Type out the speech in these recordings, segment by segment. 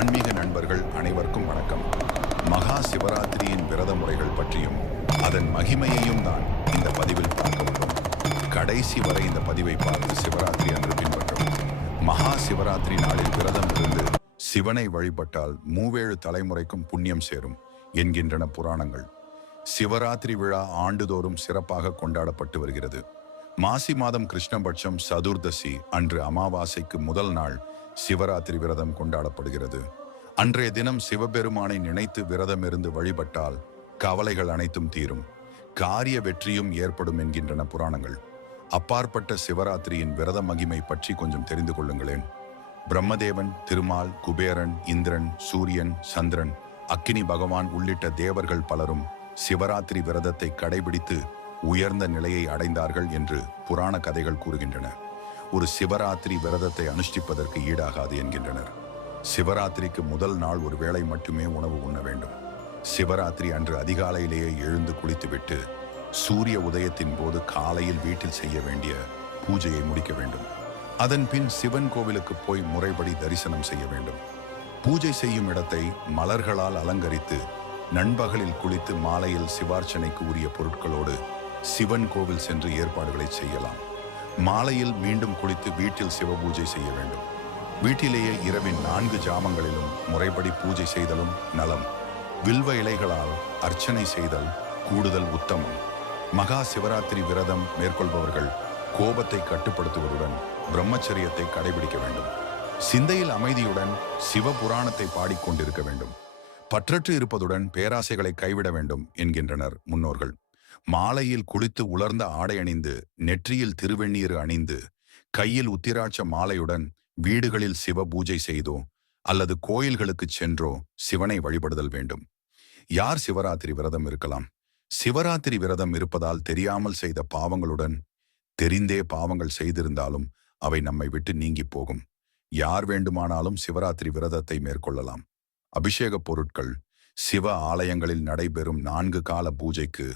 ஆன்மீக நண்பர்கள் அனைவருக்கும் வணக்கம். மகா சிவராத்திரியின் விரத முறைகள் பற்றியும் அதன் மகிமையையும் தான் இந்த பதிவில் பார்க்க உள்ளோம். கடைசி வரை இந்த பதிவை பார்த்து சிவராத்திரி அன்று பின்பற்றவும். மகா சிவராத்திரி நாளில் விரதம் இருந்து சிவனை வழிபட்டால் மூவேழு தலைமுறைக்கும் புண்ணியம் சேரும் என்கின்றன புராணங்கள். சிவராத்திரி விழா ஆண்டுதோறும் சிறப்பாக கொண்டாடப்பட்டு வருகிறது. மாசி மாதம் கிருஷ்ணபட்சம் சதுர்தசி அன்று அமாவாசைக்கு முதல் நாள் சிவராத்திரி விரதம் கொண்டாடப்படுகிறது. அன்றைய தினம் சிவபெருமானை நினைத்து விரதம் இருந்து வழிபட்டால் கவலைகள் அனைத்தும் தீரும், காரிய வெற்றியும் ஏற்படும் என்கின்றன புராணங்கள். அப்பாற்பட்ட சிவராத்திரியின் விரத மகிமை பற்றி கொஞ்சம் தெரிந்து கொள்ளுங்களேன். பிரம்மதேவன், திருமால், குபேரன், இந்திரன், சூரியன், சந்திரன், அக்கினி பகவான் உள்ளிட்ட தேவர்கள் பலரும் சிவராத்திரி விரதத்தை கடைபிடித்து உயர்ந்த நிலையை அடைந்தார்கள் என்று புராண கதைகள் கூறுகின்றன. ஒரு சிவராத்திரி விரதத்தை அனுஷ்டிப்பதற்கு ஈடாகாது என்கின்றனர். சிவராத்திரிக்கு முதல் நாள் ஒரு வேளை மட்டுமே உணவு உண்ண வேண்டும். சிவராத்திரி அன்று அதிகாலையிலேயே எழுந்து குளித்துவிட்டு சூரிய உதயத்தின் போது காலையில் வீட்டில் செய்ய வேண்டிய பூஜையை முடிக்க வேண்டும். அதன் பின் சிவன் கோவிலுக்கு போய் முறைப்படி தரிசனம் செய்ய வேண்டும். பூஜை செய்யும் இடத்தை மலர்களால் அலங்கரித்து நண்பகலில் குளித்து மாலையில் சிவார்ச்சனைக்கு உரிய பொருட்களோடு சிவன் கோவில் சென்று ஏற்பாடுகளை செய்யலாம். மாலையில் மீண்டும் குளித்து வீட்டில் சிவபூஜை செய்ய வேண்டும். வீட்டிலேயே இரவின் 4 ஜாமங்களிலும் முறைப்படி பூஜை செய்தலும் நலம். வில்வ இலைகளால் அர்ச்சனை செய்தல் கூடுதல் உத்தமம். மகா சிவராத்திரி விரதம் மேற்கொள்பவர்கள் கோபத்தை கட்டுப்படுத்துவதுடன் பிரம்மச்சரியத்தை கடைபிடிக்க வேண்டும். சிந்தையில் அமைதியுடன் சிவபுராணத்தை பாடிக்கொண்டிருக்க வேண்டும். பற்றற்று இருப்பதுடன் பேராசைகளை கைவிட வேண்டும் என்கின்றனர் முன்னோர்கள். மாலையில் குளித்து உலர்ந்த ஆடை அணிந்து நெற்றியில் திருவெண்ணீர் அணிந்து கையில் உத்திராட்ச மாலையுடன் வீடுகளில் சிவ பூஜை செய்தோ அல்லது கோயில்களுக்கு சென்றோ சிவனை வழிபடுதல் வேண்டும். யார் சிவராத்திரி விரதம் இருக்கலாம்? சிவராத்திரி விரதம் இருப்பதால் தெரியாமல் செய்த பாவங்களுடன் தெரிந்தே பாவங்கள் செய்திருந்தாலும் அவை நம்மை விட்டு நீங்கி போகும். யார் வேண்டுமானாலும் சிவராத்திரி விரதத்தை மேற்கொள்ளலாம். அபிஷேக பொருட்கள். சிவ ஆலயங்களில் நடைபெறும் 4 கால பூஜைக்கு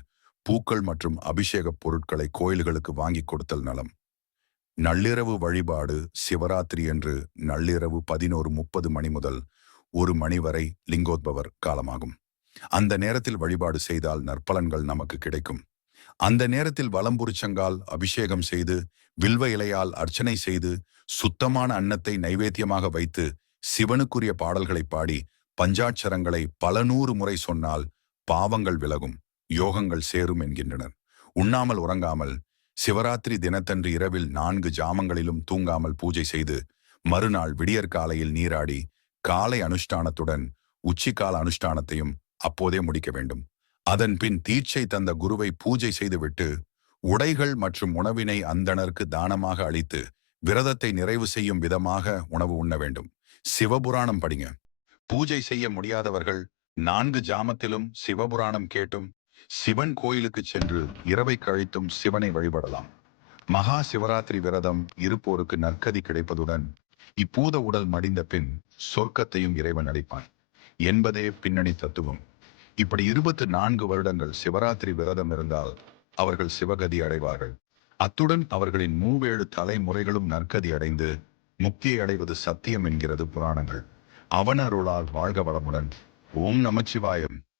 பூக்கள் மற்றும் அபிஷேக பொருட்களை கோயில்களுக்கு வாங்கி கொடுத்தல் நலம். நள்ளிரவு வழிபாடு. சிவராத்திரி என்று நள்ளிரவு 11:30 மணி முதல் 1 மணி வரை லிங்கோத்பவர் காலமாகும். அந்த நேரத்தில் வழிபாடு செய்தால் நற்பலன்கள் நமக்கு கிடைக்கும். அந்த நேரத்தில் வலம்புரிச்சங்கால் அபிஷேகம் செய்து வில்வ இலையால் அர்ச்சனை செய்து சுத்தமான அன்னத்தை நைவேத்தியமாக வைத்து சிவனுக்குரிய பாடல்களை பாடி பஞ்சாட்சரங்களை பல 100 முறை சொன்னால் பாவங்கள் விலகும், யோகங்கள் சேரும் என்கின்றனர். உண்ணாமல் உறங்காமல் சிவராத்திரி தினத்தன்று இரவில் 4 ஜாமங்களிலும் தூங்காமல் பூஜை செய்து மறுநாள் விடியற்காலையில் நீராடி காலை அனுஷ்டானத்துடன் உச்சிக்கால அனுஷ்டானத்தையும் அப்போதே முடிக்க வேண்டும். அதன் பின் தீட்சை தந்த குருவை பூஜை செய்துவிட்டு உடைகள் மற்றும் உணவினை அந்தணருக்கு தானமாக அளித்து விரதத்தை நிறைவு செய்யும் விதமாக உணவு உண்ண வேண்டும். சிவபுராணம் படிங்க. பூஜை செய்ய முடியாதவர்கள் 4 ஜாமத்திலும் சிவபுராணம் கேட்டும் சிவன் கோயிலுக்கு சென்று இரவை கழித்தும் சிவனை வழிபடலாம். மகா சிவராத்திரி விரதம் இருப்போருக்கு நற்கதி கிடைப்பதுடன் இப்பூத உடல் மடிந்த பின் சொர்க்கத்தையும் இறைவன் அளிப்பான் என்பதே பின்னணி தத்துவம். இப்படி 24 வருடங்கள் சிவராத்திரி விரதம் இருந்தால் அவர்கள் சிவகதி அடைவார்கள். அத்துடன் அவர்களின் மூவேழு தலைமுறைகளும் நற்கதி அடைந்து முக்தியை அடைவது சத்தியம் என்கிறது புராணங்கள். அவன் அருளால் வாழ்க வளமுடன். ஓம் நமச்சிவாயம்.